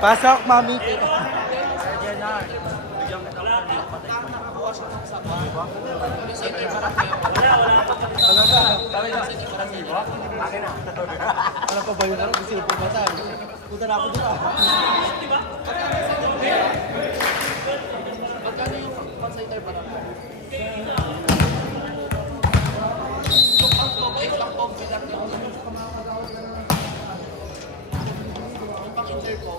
Pasok, mami. Ano pa ba yun? Ano gusto po ba tayo? Punta na ako dito. Magkano yung pang-center para? Lang po, bilang yung pang-inter ko.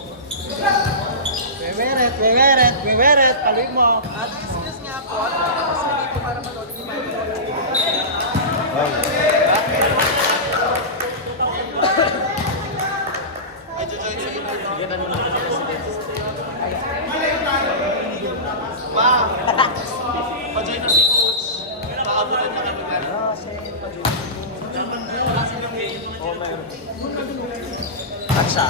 Weweret, paluin mo. At excuse nga po, tapos na dito para manood ni Michael. Ma! Pa-join na si Coach. Paabutan na kami na. At siya.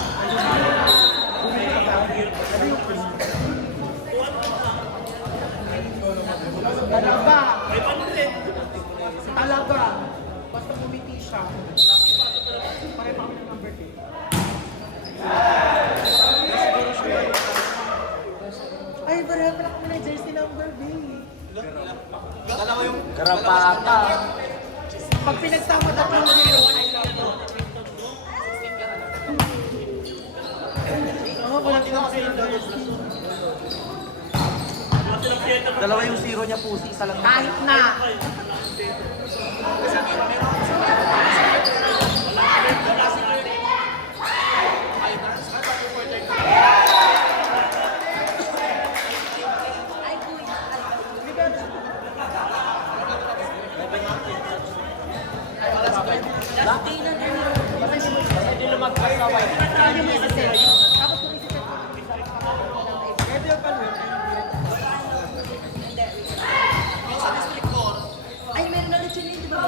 Talaga. Talaga. Basta bumiti siya. Pare pa kami ng number 2. Ay, pareho pala kami ng jersey number B. Dalawa yung... Karapata. Pag pinagsama na ng zero, I love you. Wala din ako sa Dalawa yung zero niya po, isa lang. kahit na. Hindi lumagpas na white. Sabi mo kasi, tapos kung isip ko, Pwede yung paluin. Sa district court, ay meron na lechon yun, di ba?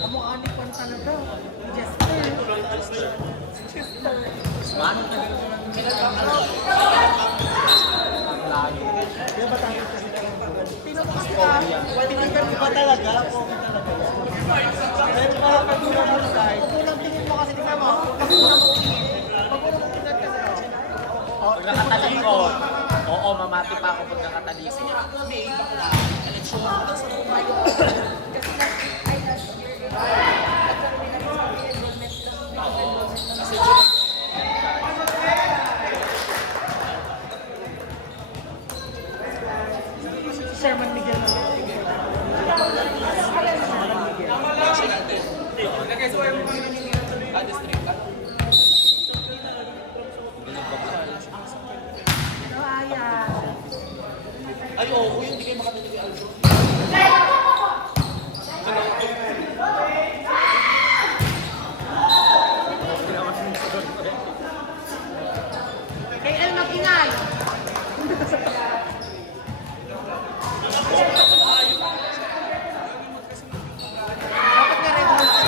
Kamukha ni Juan talaga. Jester. Tinapos ka. Tinanggal ko ba talaga? Pogi talaga. Meron ka lang katulad ng side. Pag tingin mo kasi, tingnan mo. Pag unang mo tingin. Pag unang mo tingin kasi. pag nakatalikod, oo, mamati pa ako pag nakatalikod. May bakla. Eleksyon. Kasi last year, nagkaroon na rin sa enrollment. Kasi Si Sherman Miguel na district ka. Ano, Aya? Ay, oo, yun, hindi kayo makatulog kay Aljo. Kay El Makinay. Dapat nga red horse.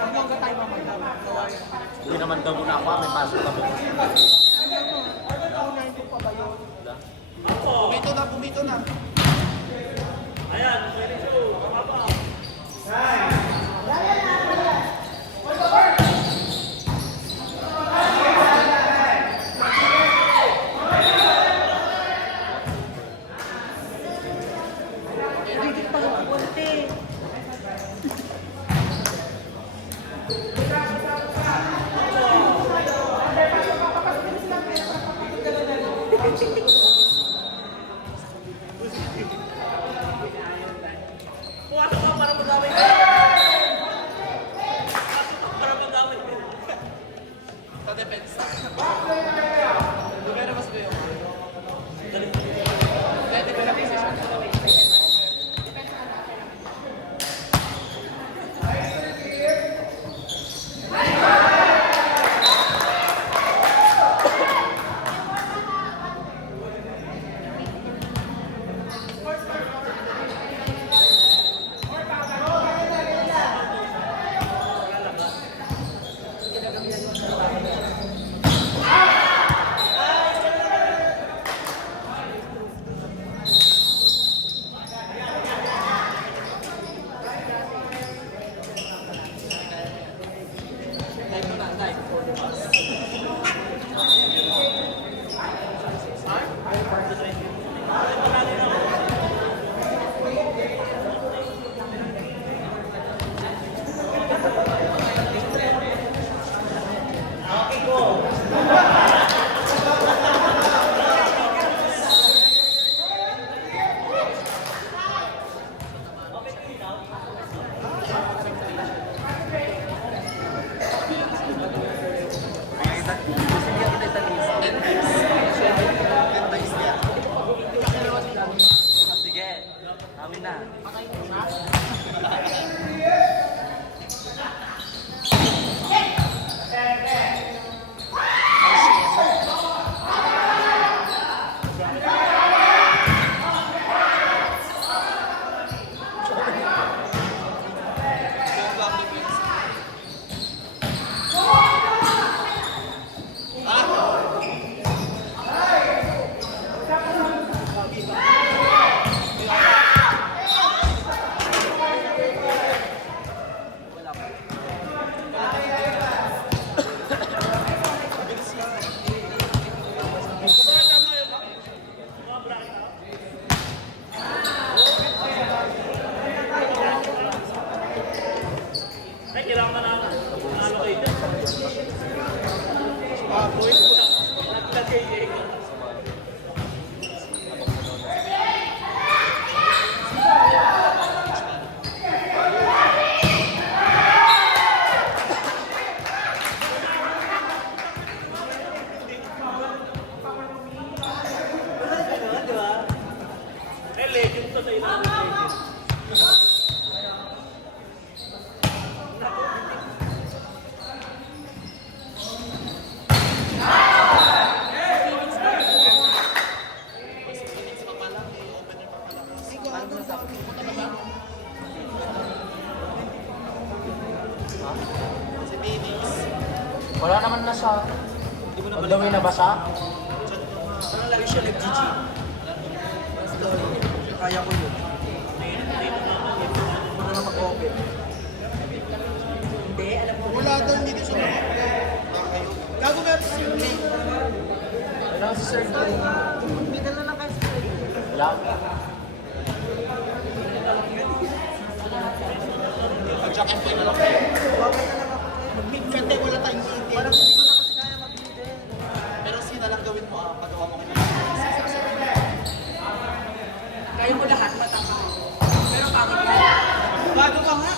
Hanggang ka tayo mamaya. Hindi naman daw muna ako, may pasok kami. Unahin ko pa ba yun? Bumito na. Higit pa ng konti. Bongga ang defense. Ay, kailangan na namin. Ano kayo dyan? Point. Naglagay eh. Di ba? Eh, legend to sa ilalim. Phoenix pa pala. Opener pa pala. Si Phoenix. Wala naman na siya. On the way na ba siya? Parang lagi siya nag-GG. Kaya ko yun. Huwag na mag-open. Hindi, alam mo. Wala daw, hindi din siya. Gago meron si Lane. Wala si Sir Joe. Middle na lang kayo sa play. Wala. Pag-jack and play na lang kayo. Okay na lang ako. Mag-mid ka, te, wala tayong intin. Parang hindi ko na kasi kaya mag-middle. Pero sino lang gawin mo, pagawa mo kung Kaya mo lahat matama. Pero pangit ka. Bago ka nga.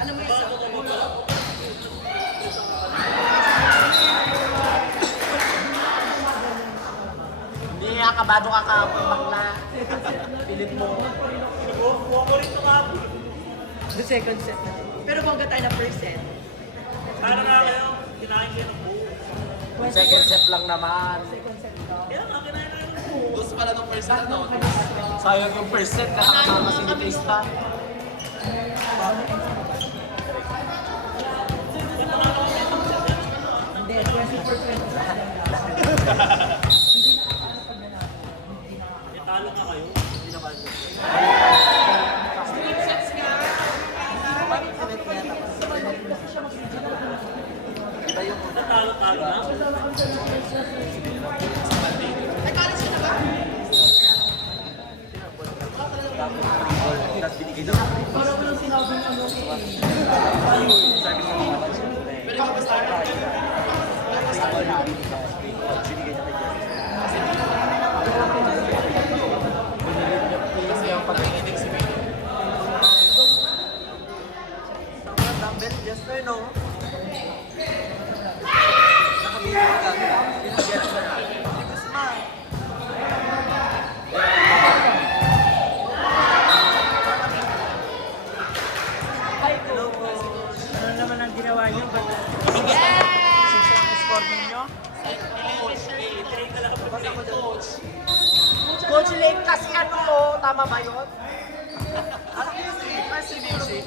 Ano mo isa? Hindi nga kabado ka kahapon bakla. Pilit mo. Buwa ko rin ito kahapon. The second set na. Pero bangga tayo na first set. Sana nga kayo, kinain kayo ng buo. Second set lang naman. Kaya nga, kinain kayo ng buo. Gusto pala ng person na to. Sayang yung first set na nakakama si Batista. Eh, talo nga kayo. Hindi na kayo. Talo-talo na. Pero ikaw ba starter? Kasi yung pag-inig si Phoenix. Dumbbell, Jester, no? Nakabibig ka. Pinagyan ka na. Because ma. Hello po. Ano naman ang ginawa niyo? Ba't score ninyo? Coach Lake kasi ano, tama ba yun? At least, kasi music.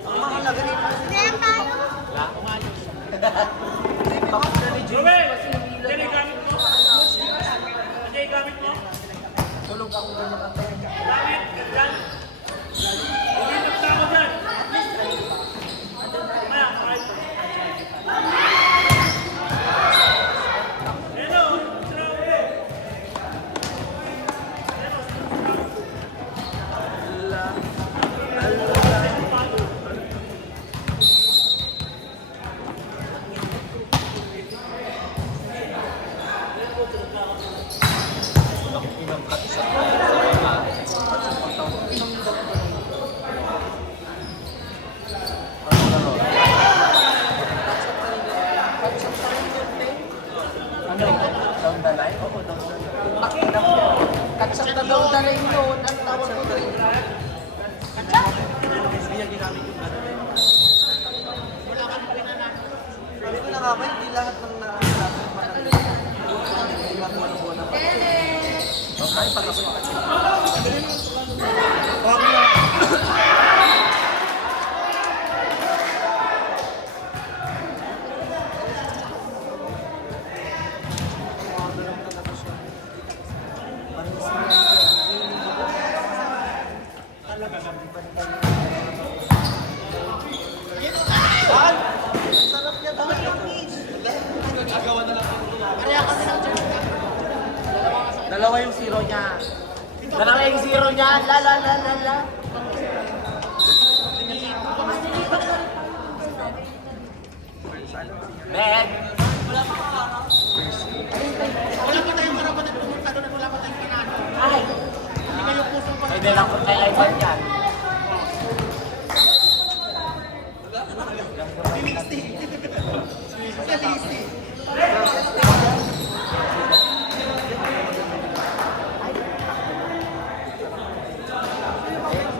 Ang mahalaga nito. Tapos na ni Jay. Ruben! Diyan yung gamit mo. Diyan yung gamit mo. Tulog ako ganyan ang tayo. Gamit. Yan. Hindi nagtako dyan. Maya, kahit. Hello. Throw. mama, hindi lahat ng nakalapit magaling. Iba po ang buwan ako. Ay, pagkakas. Huwag na. Sarap niya talaga. Nagagawa na lang ako. Dalawa yung zero niya. Dalawa yung zero niya. La la la la la. Ben! Wala pa tayong karapat at pumunta doon at wala pa tayong panalo. Ay! Hindi kayo pusong pa. Pwede lang kung kay Ivan yan.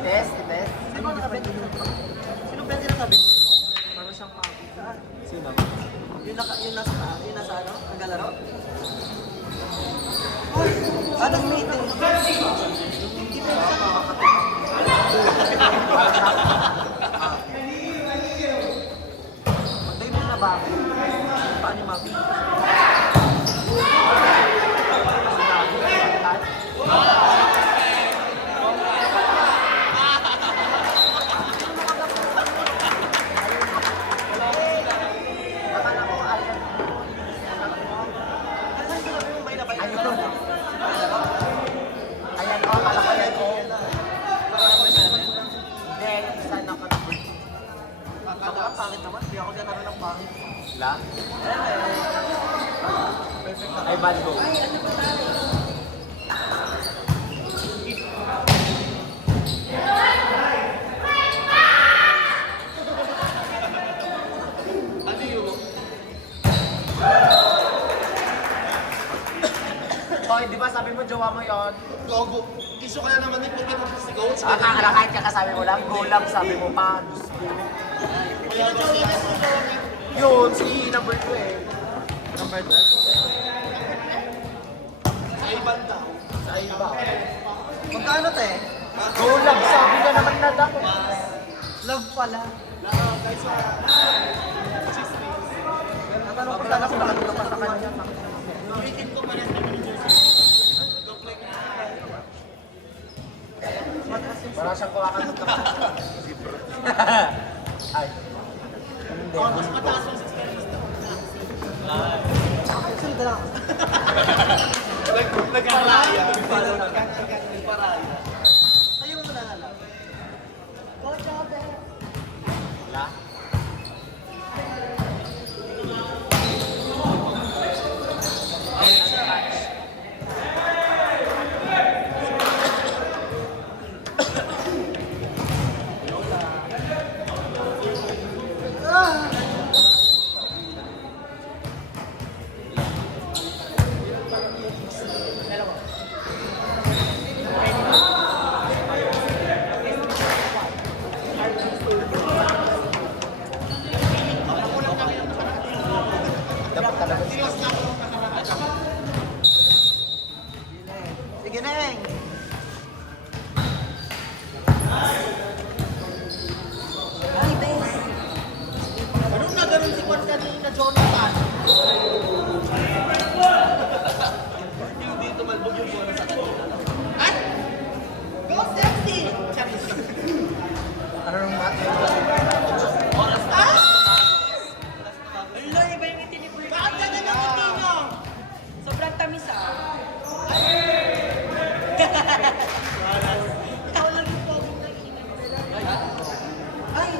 Test, test. Sino ba nakabit? Sino ba sinasabi mo? Para siyang papi. Saan? Sino? Yung nasa ano? Naglalaro? Ano meeting? Hindi pa siya makakapit. Pagday mo na ba ako? Paano yung mapi? Ano sinabi mo may labay? Ayun. Ayan o, kala ko yan o. Hindi, isa na ka number 2. Baka ang pangit naman. Hindi ako gano'n ng pangit. La? Ay, bad go. Ano yun? Hoy, di ba sabi mo jowa mo yon? Gogo. Iso ka na naman eh. Pagkat mo si Coach. Kahit kakasabi mo lang, go lang, sabi mo pa. Wala ba siya? Yun, si number 2 eh. Number 2? Sa ibang daw. Sa iba. Magkano te? Go lang, sabi ka naman na dako. Love pala. Guys, Natanong ko sana kung nakatulog pa sa kanya. Ulitin ko pa rin sa jersey. Para siyang kuwakan ng kapatid. Ay. Hindi. Mas mataas yung sistema. Sunod na lang. nagparaya. Nagparaya. Sa'yo mo na lang. La? Dapat talaga siya. Sige, Neng. Ay, bes. Anong nagaroon si Juan kanina, Jonathan? Yung dito malbog yung bola sa kanila. Ay! Go sexy! Ano nung mati? Hello, iba yung ngiti ni Kuya. Bakit ganyan ang ngiti nyo? Sobrang tamis ah. Ikaw lang yung poging na Ay,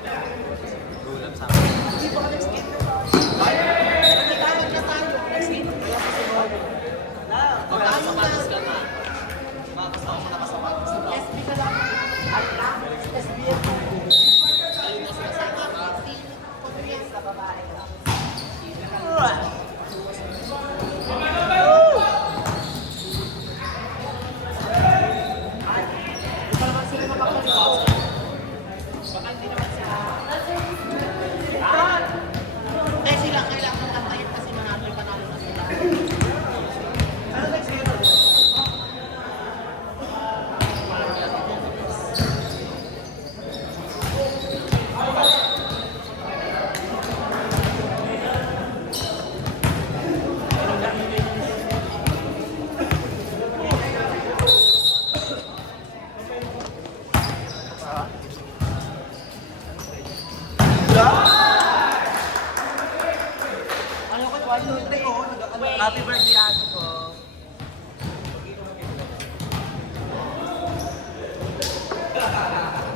Gulam sa akin. Hindi ba ka next-game? Nagkakaroon na tayo. Next-game. Makakasapatos ka na. Makakasapatos ka na kasapatos. Yes,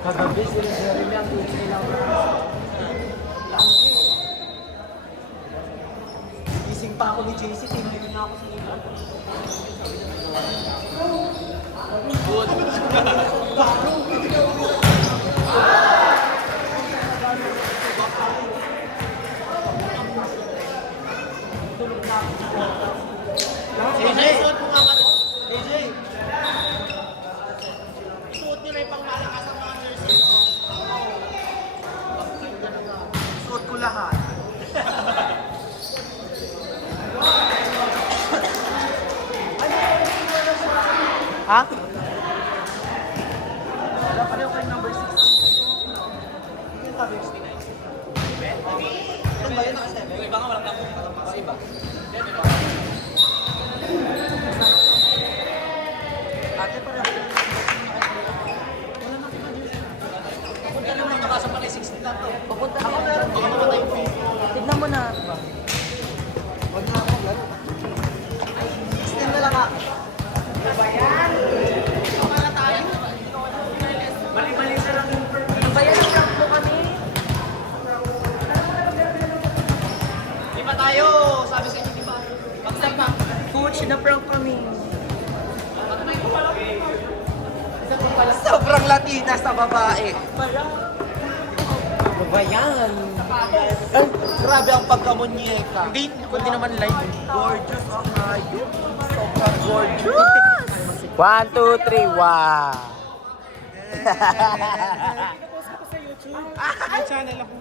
Kagabi sila Jeremy ang tingin nila. Gising pa ako ni JC, tingin na ako sa iba. Good. AJ, suot mo nga ka rin. AJ. Suot nyo na yung pangmalakas ang mga jersey. Suot ko lahat. Ha? Wala pa rin ako yung number 6. Yung tabi 69. Ano ba yun? Yung iba nga walang tapos. Sa iba. Ate pa rin. Punta naman ito kasi pala 16 lang to. Pupunta na yun. Baka mamatay yung face. Tignan mo na. Huwag na ako gano'n. 16 na lang ako. Bayan ang rank mo kami. Lima tayo. Sabi sa inyo, lima. Pagsak na. Coach, na-prank kami. Sobrang Latina sa babae. Ano ba yan? Ay, grabe ang pagkamunyeka. Hindi, kundi naman live. Gorgeous ang hayop. Sobrang gorgeous. 1, 2, 3, wow! Pinost ko sa YouTube. May channel ako.